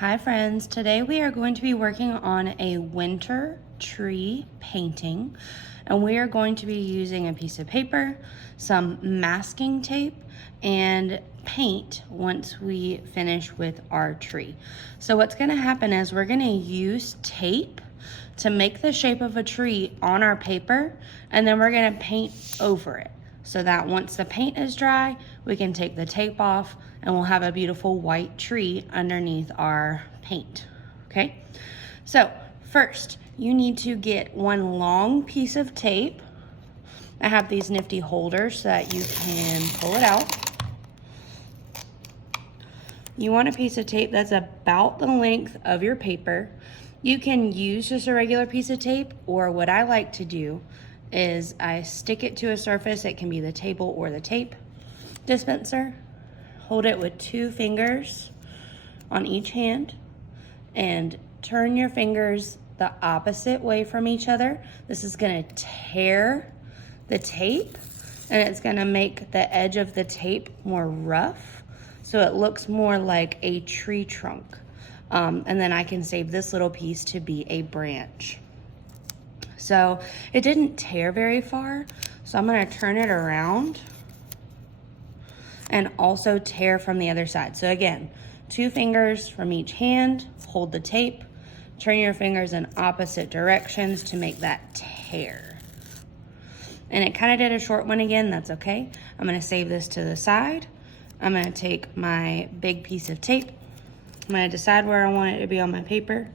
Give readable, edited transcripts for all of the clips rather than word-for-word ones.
Hi friends, today we are going to be working on a winter tree painting, and we are going to be using a piece of paper, some masking tape, and paint once we finish with our tree. So what's going to happen is we're going to use tape to make the shape of a tree on our paper, and then we're going to paint over it, so that once the paint is dry, we can take the tape off and we'll have a beautiful white tree underneath our paint, okay? So first, you need to get one long piece of tape. I have these nifty holders so that you can pull it out. You want a piece of tape that's about the length of your paper. You can use just a regular piece of tape, or what I like to do is I stick it to a surface. It can be the table or the tape dispenser. Hold it with 2 fingers on each hand and turn your fingers the opposite way from each other. This is going to tear the tape, and it's going to make the edge of the tape more rough so it looks more like a tree trunk. And then I can save this little piece to be a branch. So it didn't tear very far, so I'm going to turn it around and also tear from the other side. So again, 2 fingers from each hand, hold the tape, turn your fingers in opposite directions to make that tear. And it kind of did a short one again, that's okay. I'm gonna save this to the side. I'm gonna take my big piece of tape. I'm gonna decide where I want it to be on my paper.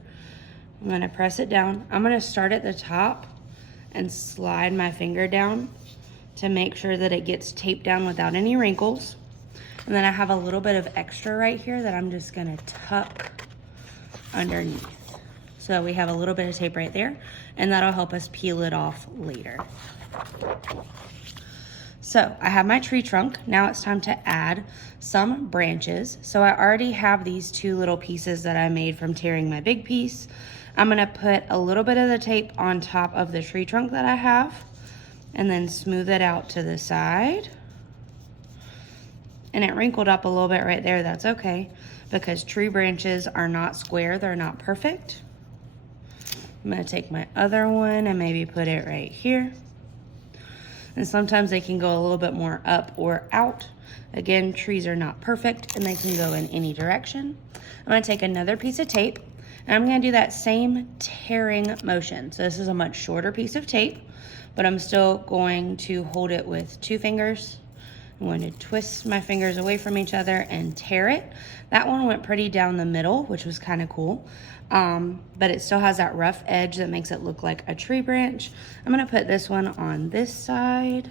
I'm gonna press it down. I'm gonna start at the top and slide my finger down to make sure that it gets taped down without any wrinkles. And then I have a little bit of extra right here that I'm just gonna tuck underneath. So we have a little bit of tape right there, and that'll help us peel it off later. So I have my tree trunk. Now it's time to add some branches. So I already have these 2 little pieces that I made from tearing my big piece. I'm gonna put a little bit of the tape on top of the tree trunk that I have, and then smooth it out to the side. And it wrinkled up a little bit right there. That's okay, because tree branches are not square, they're not perfect. I'm gonna take my other one and maybe put it right here. And sometimes they can go a little bit more up or out. Again, trees are not perfect and they can go in any direction. I'm gonna take another piece of tape and I'm gonna do that same tearing motion. So this is a much shorter piece of tape, but I'm still going to hold it with 2 fingers. I'm going to twist my fingers away from each other and tear it. That one went pretty down the middle, which was kind of cool. But it still has that rough edge that makes it look like a tree branch. I'm gonna put this one on this side.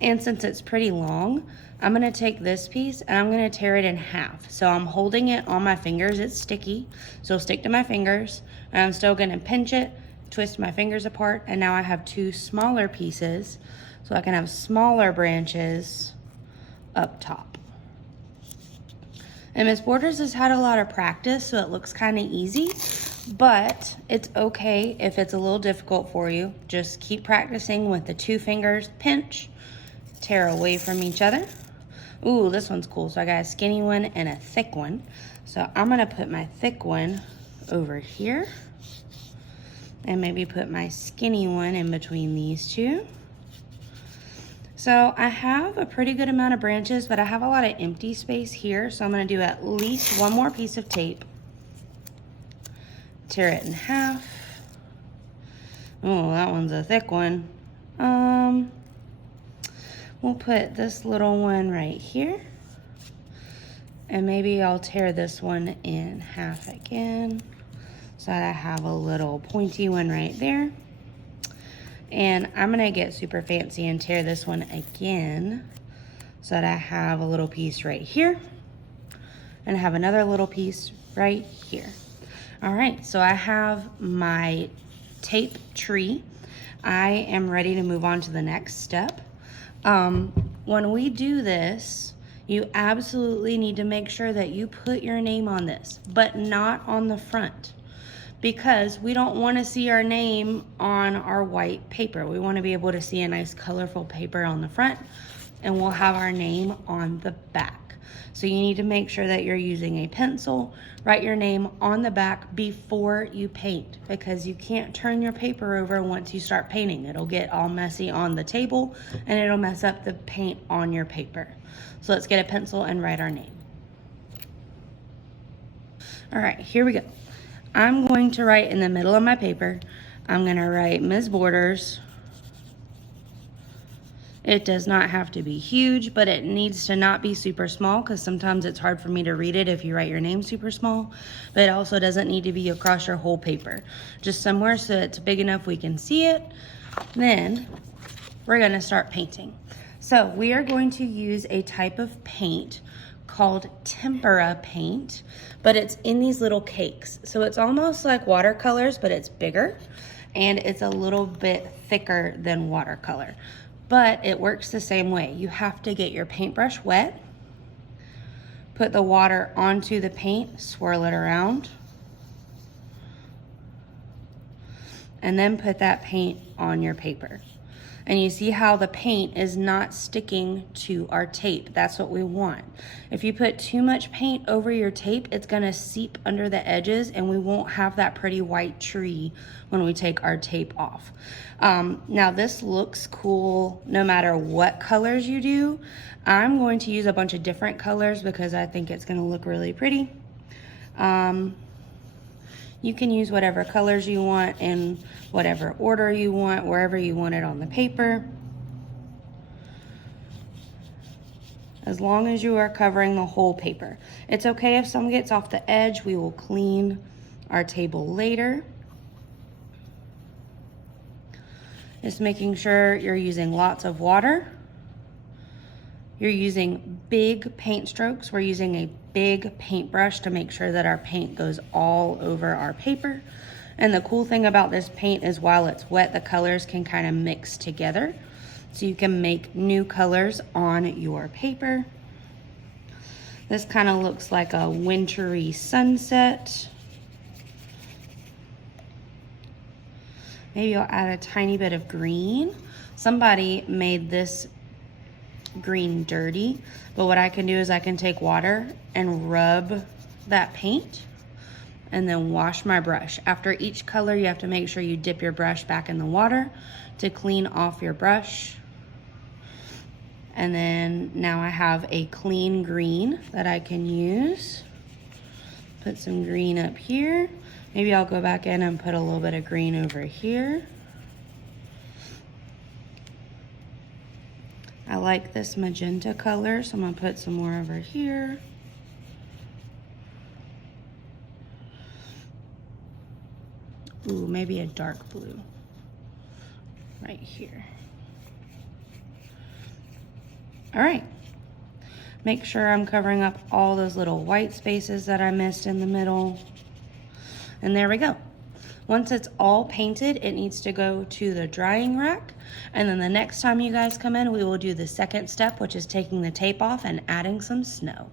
And since it's pretty long, I'm gonna take this piece and I'm gonna tear it in half. So I'm holding it on my fingers, it's sticky, so it'll stick to my fingers. And I'm still gonna pinch it, twist my fingers apart, and now I have 2 smaller pieces, so I can have smaller branches up top. And Miss Borders has had a lot of practice, so it looks kind of easy, but it's okay if it's a little difficult for you. Just keep practicing with the 2 fingers, pinch, tear away from each other. Ooh, this one's cool. So I got a skinny one and a thick one. So I'm gonna put my thick one over here and maybe put my skinny one in between these 2. So I have a pretty good amount of branches, but I have a lot of empty space here. So I'm gonna do at least 1 more piece of tape. Tear it in half. Oh, that one's a thick one. We'll put this little one right here. And maybe I'll tear this one in half again, so that I have a little pointy one right there. And I'm gonna get super fancy and tear this one again so that I have a little piece right here and I have another little piece right here. All right, so I have my tape tree. I am ready to move on to the next step. When we do this, you absolutely need to make sure that you put your name on this, but not on the front, because we don't want to see our name on our white paper. We want to be able to see a nice colorful paper on the front, and we'll have our name on the back. So you need to make sure that you're using a pencil. Write your name on the back before you paint, because you can't turn your paper over once you start painting. It'll get all messy on the table and it'll mess up the paint on your paper. So let's get a pencil and write our name. All right, here we go. I'm going to write in the middle of my paper, I'm gonna write Ms. Borders. It does not have to be huge, but it needs to not be super small, because sometimes it's hard for me to read it if you write your name super small. But it also doesn't need to be across your whole paper. Just somewhere so it's big enough we can see it. Then we're gonna start painting. So we are going to use a type of paint called tempera paint, but it's in these little cakes. So it's almost like watercolors, but it's bigger and it's a little bit thicker than watercolor, but it works the same way. You have to get your paintbrush wet, put the water onto the paint, swirl it around, and then put that paint on your paper. And you see how the paint is not sticking to our tape. That's what we want. If you put too much paint over your tape, it's gonna seep under the edges and we won't have that pretty white tree when we take our tape off. Now this looks cool no matter what colors you do. I'm going to use a bunch of different colors because I think it's gonna look really pretty. You can use whatever colors you want in whatever order you want, wherever you want it on the paper. As long as you are covering the whole paper. It's okay if some gets off the edge. We will clean our table later. Just making sure you're using lots of water. You're using big paint strokes. We're using a big paintbrush to make sure that our paint goes all over our paper. And the cool thing about this paint is while it's wet, the colors can kind of mix together. So you can make new colors on your paper. This kind of looks like a wintry sunset. Maybe I'll add a tiny bit of green. Somebody made this green dirty, but what I can do is I can take water and rub that paint and then wash my brush. After each color, you have to make sure you dip your brush back in the water to clean off your brush. And then now I have a clean green that I can use. Put some green up here. Maybe I'll go back in and put a little bit of green over here. I like this magenta color, so I'm gonna put some more over here. Ooh, maybe a dark blue right here. All right, make sure I'm covering up all those little white spaces that I missed in the middle. And there we go. Once it's all painted, it needs to go to the drying rack. And then the next time you guys come in, we will do the second step, which is taking the tape off and adding some snow.